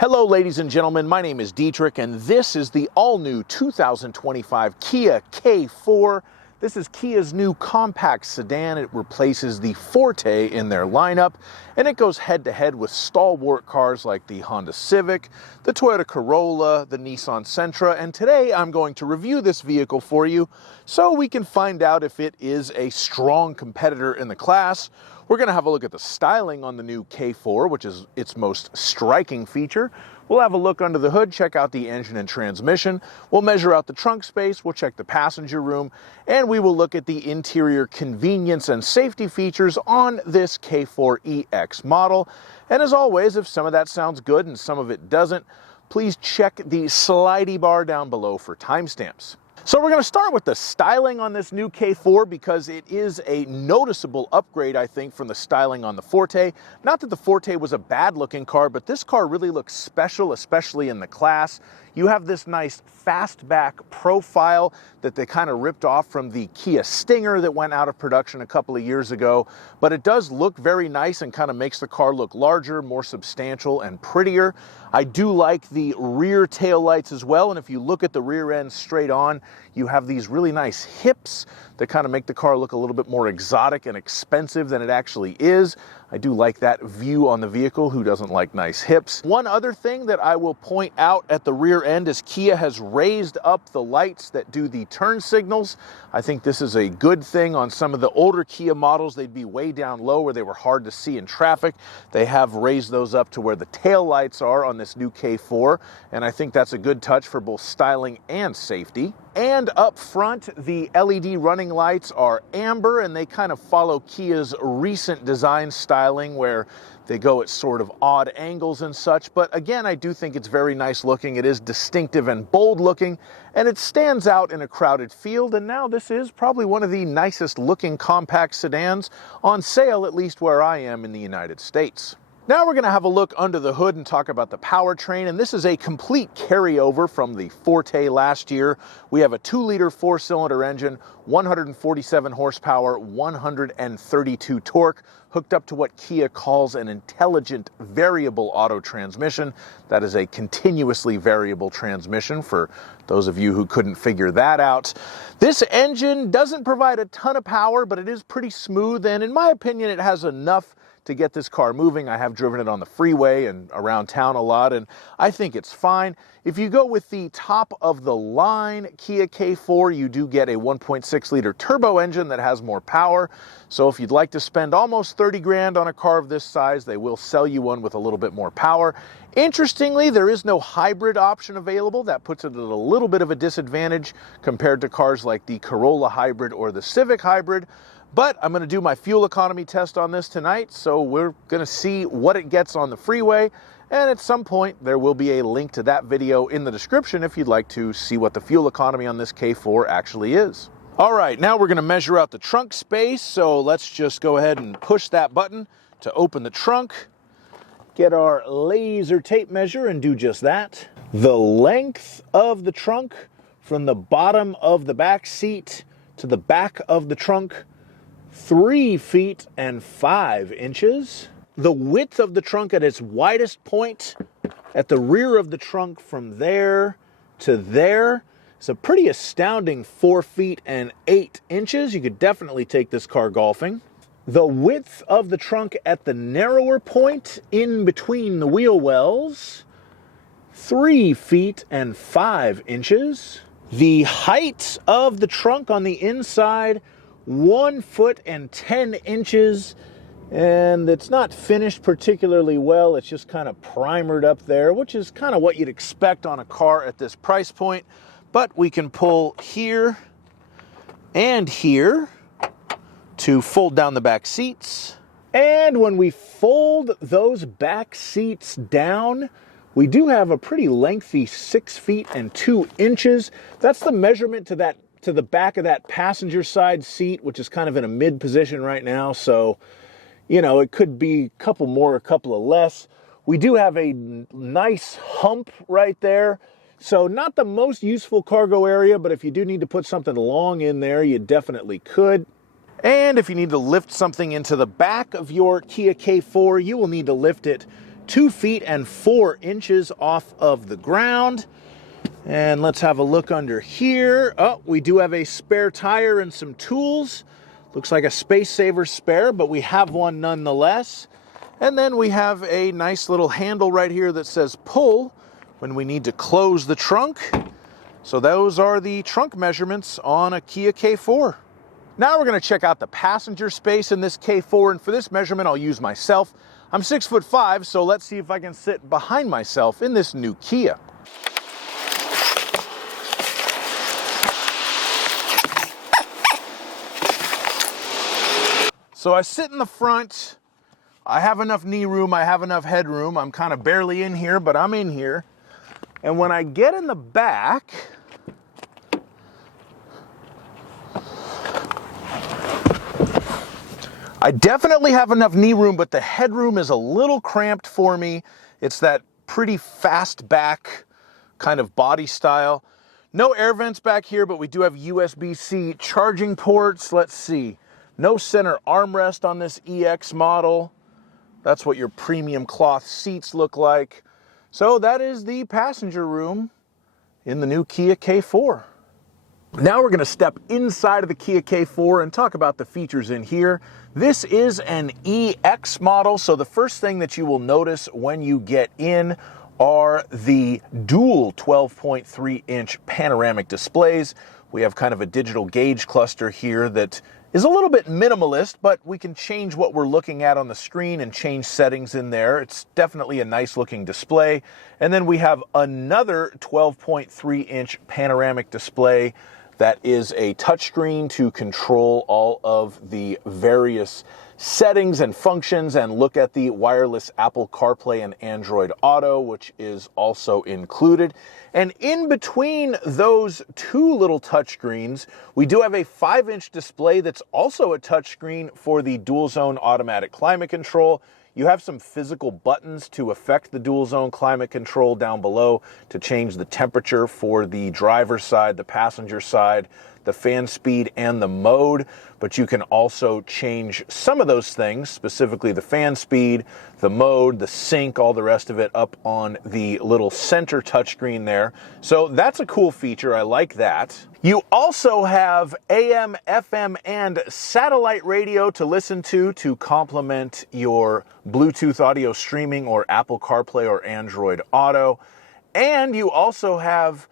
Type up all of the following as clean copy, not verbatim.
Hello ladies and gentlemen, my name is Dietrich and this is the all-new 2025 Kia K4. This is Kia's new compact sedan. It replaces the Forte in their lineup and it goes head-to-head with stalwart cars like the Honda Civic, the Toyota Corolla, the Nissan Sentra, and today I'm going to review this vehicle for you so we can find out if it is a strong competitor in the class. We're going to have a look at the styling on the new K4, which is its most striking feature. We'll have a look under the hood, check out the engine and transmission. We'll measure out the trunk space, we'll check the passenger room, and we will look at the interior convenience and safety features on this K4EX model. And as always, if some of that sounds good and some of it doesn't, please check the slidey bar down below for timestamps. So we're going to start with the styling on this new K4 because it is a noticeable upgrade, I think, from the styling on the Forte. Not that the Forte was a bad-looking car, but this car really looks special, especially in the class. You have this nice fastback profile that they kind of ripped off from the Kia Stinger that went out of production a couple of years ago. But it does look very nice and kind of makes the car look larger, more substantial, and prettier. I do like the rear taillights as well, and if you look at the rear end straight on, you have these really nice hips that kind of make the car look a little bit more exotic and expensive than it actually is. I do like that view on the vehicle. Who doesn't like nice hips? One other thing that I will point out at the rear end is Kia has raised up the lights that do the turn signals. I think this is a good thing. On some of the older Kia models, they'd be way down low where they were hard to see in traffic. They have raised those up to where the tail lights are on this new K4, and I think that's a good touch for both styling and safety. And up front, the LED running lights are amber, and they kind of follow Kia's recent design styling where they go at sort of odd angles and such. But again, I do think it's very nice looking. It is distinctive and bold looking, and it stands out in a crowded field. And now this is probably one of the nicest looking compact sedans on sale, at least where I am in the United States. Now we're going to have a look under the hood and talk about the powertrain, and this is a complete carryover from the Forte last year. We have a 2-liter 4-cylinder engine, 147 horsepower, 132 torque, hooked up to what Kia calls an intelligent variable auto transmission. That is a continuously variable transmission for those of you who couldn't figure that out. This engine doesn't provide a ton of power, but it is pretty smooth, and in my opinion, it has enough to get this car moving. I have driven it on the freeway and around town a lot, and I think it's fine. If you go with the top of the line Kia K4, you do get a 1.6-liter turbo engine that has more power. So if you'd like to spend almost 30 grand on a car of this size, they will sell you one with a little bit more power. Interestingly, there is no hybrid option available. That puts it at a little bit of a disadvantage compared to cars like the Corolla hybrid or the Civic hybrid. But I'm going to do my fuel economy test on this tonight, so we're going to see what it gets on the freeway. And at some point, there will be a link to that video in the description if you'd like to see what the fuel economy on this K4 actually is. All right, now we're going to measure out the trunk space, so let's just go ahead and push that button to open the trunk. Get our laser tape measure and do just that. The length of the trunk from the bottom of the back seat to the back of the trunk, 3 feet and 5 inches. The width of the trunk at its widest point at the rear of the trunk from there to there is a pretty astounding 4 feet and 8 inches. You could definitely take this car golfing. The width of the trunk at the narrower point in between the wheel wells, 3 feet and 5 inches. The height of the trunk on the inside, 1 foot and 10 inches, and it's not finished particularly well. It's just kind of primered up there, which is kind of what you'd expect on a car at this price point. But we can pull here and here to fold down the back seats. And when we fold those back seats down, we do have a pretty lengthy 6 feet and 2 inches. That's the measurement to the back of that passenger side seat, which is kind of in a mid position right now. So, you know, it could be a couple more, a couple of less. We do have a nice hump right there. So not the most useful cargo area, but if you do need to put something long in there, you definitely could. And if you need to lift something into the back of your Kia K4, you will need to lift it 2 feet and 4 inches off of the ground. And let's have a look under here. Oh, we do have a spare tire and some tools. Looks like a space saver spare, but we have one nonetheless. And then we have a nice little handle right here that says pull when we need to close the trunk. So those are the trunk measurements on a Kia K4. Now we're going to check out the passenger space in this K4, and for this measurement I'll use myself. I'm 6'5", so let's see if I can sit behind myself in this new Kia. So I sit in the front. I have enough knee room, I have enough headroom. I'm kind of barely in here, but I'm in here. And when I get in the back, I definitely have enough knee room, but the headroom is a little cramped for me. It's that pretty fast back kind of body style. No air vents back here, but we do have USB-C charging ports. Let's see. No center armrest on this EX model. That's what your premium cloth seats look like. So that is the passenger room in the new Kia K4. Now we're going to step inside of the Kia K4 and talk about the features in here. This is an EX model, so the first thing that you will notice when you get in are the dual 12.3-inch panoramic displays. We have kind of a digital gauge cluster here that is a little bit minimalist, but we can change what we're looking at on the screen and change settings in there. It's definitely a nice looking display. And then we have another 12.3-inch panoramic display that is a touchscreen to control all of the various settings and functions and look at the wireless Apple CarPlay and Android Auto, which is also included. And in between those two little touchscreens, we do have a 5-inch display that's also a touchscreen for the dual zone automatic climate control. You have some physical buttons to affect the dual zone climate control down below to change the temperature for the driver's side, the passenger side, the fan speed, and the mode. But you can also change some of those things, specifically the fan speed, the mode, the sync, all the rest of it up on the little center touchscreen there. So that's a cool feature. I like that. You also have AM, FM, and satellite radio to listen to complement your Bluetooth audio streaming or Apple CarPlay or Android Auto. And you also have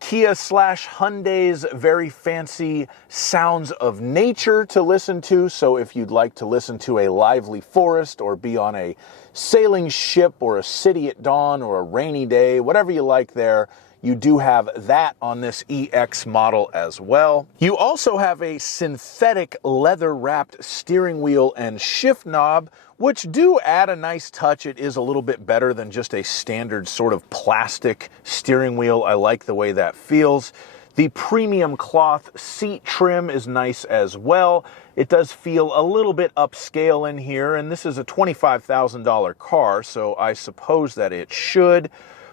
Kia/Hyundai's very fancy sounds of nature to listen to. So if you'd like to listen to a lively forest or be on a sailing ship or a city at dawn or a rainy day, whatever you like there, you do have that on this EX model as well. You also have a synthetic leather-wrapped steering wheel and shift knob, which do add a nice touch. It is a little bit better than just a standard sort of plastic steering wheel. I like the way that feels. The premium cloth seat trim is nice as well. It does feel a little bit upscale in here, and this is a $25,000 car, so I suppose that it should.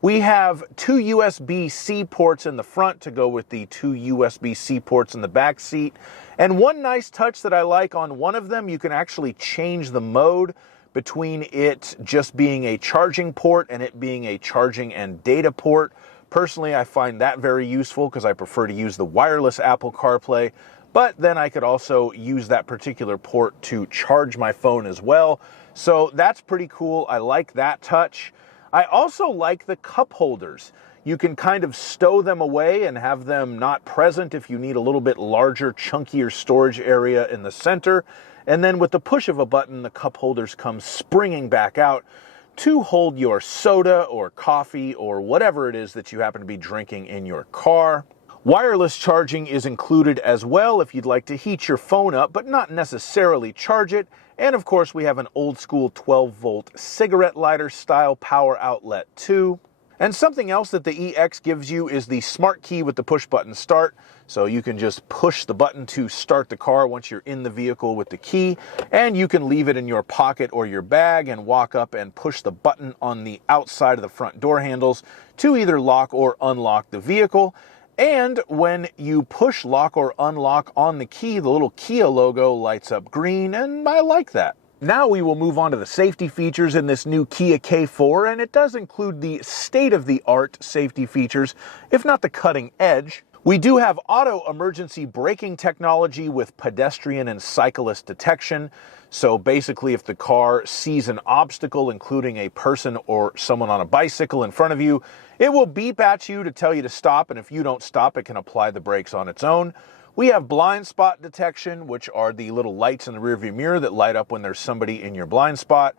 We have 2 USB-C ports in the front to go with the 2 USB-C ports in the back seat. And one nice touch that I like on one of them, you can actually change the mode between it just being a charging port and it being a charging and data port. Personally, I find that very useful because I prefer to use the wireless Apple CarPlay, but then I could also use that particular port to charge my phone as well. So that's pretty cool. I like that touch. I also like the cup holders. You can kind of stow them away and have them not present if you need a little bit larger, chunkier storage area in the center. And then with the push of a button, the cup holders come springing back out to hold your soda or coffee or whatever it is that you happen to be drinking in your car. Wireless charging is included as well if you'd like to heat your phone up, but not necessarily charge it. And of course, we have an old school 12-volt cigarette lighter style power outlet too. And something else that the EX gives you is the smart key with the push button start. So you can just push the button to start the car once you're in the vehicle with the key, and you can leave it in your pocket or your bag and walk up and push the button on the outside of the front door handles to either lock or unlock the vehicle. And when you push lock or unlock on the key, the little Kia logo lights up green, and I like that. Now we will move on to the safety features in this new Kia K4, and it does include the state-of-the-art safety features, if not the cutting edge. We do have auto emergency braking technology with pedestrian and cyclist detection. So basically, if the car sees an obstacle, including a person or someone on a bicycle in front of you, it will beep at you to tell you to stop, and if you don't stop, it can apply the brakes on its own. We have blind spot detection, which are the little lights in the rearview mirror that light up when there's somebody in your blind spot.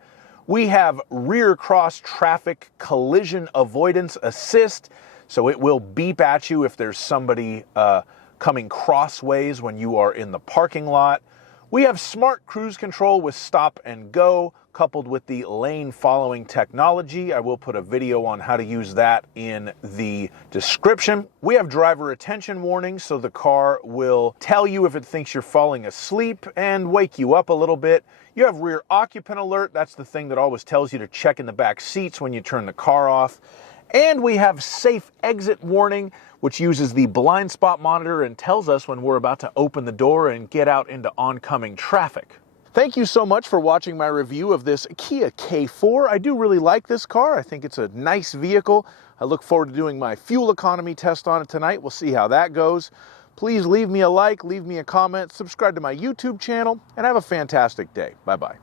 We have rear cross traffic collision avoidance assist, so it will beep at you if there's somebody coming crossways when you are in the parking lot. We have smart cruise control with stop and go, coupled with the lane following technology. I will put a video on how to use that in the description. We have driver attention warnings, so the car will tell you if it thinks you're falling asleep and wake you up a little bit. You have rear occupant alert. That's the thing that always tells you to check in the back seats when you turn the car off. And we have safe exit warning, which uses the blind spot monitor and tells us when we're about to open the door and get out into oncoming traffic. Thank you so much for watching my review of this Kia K4. I do really like this car. I think it's a nice vehicle. I look forward to doing my fuel economy test on it tonight. We'll see how that goes. Please leave me a like, leave me a comment, subscribe to my YouTube channel, and have a fantastic day. Bye-bye.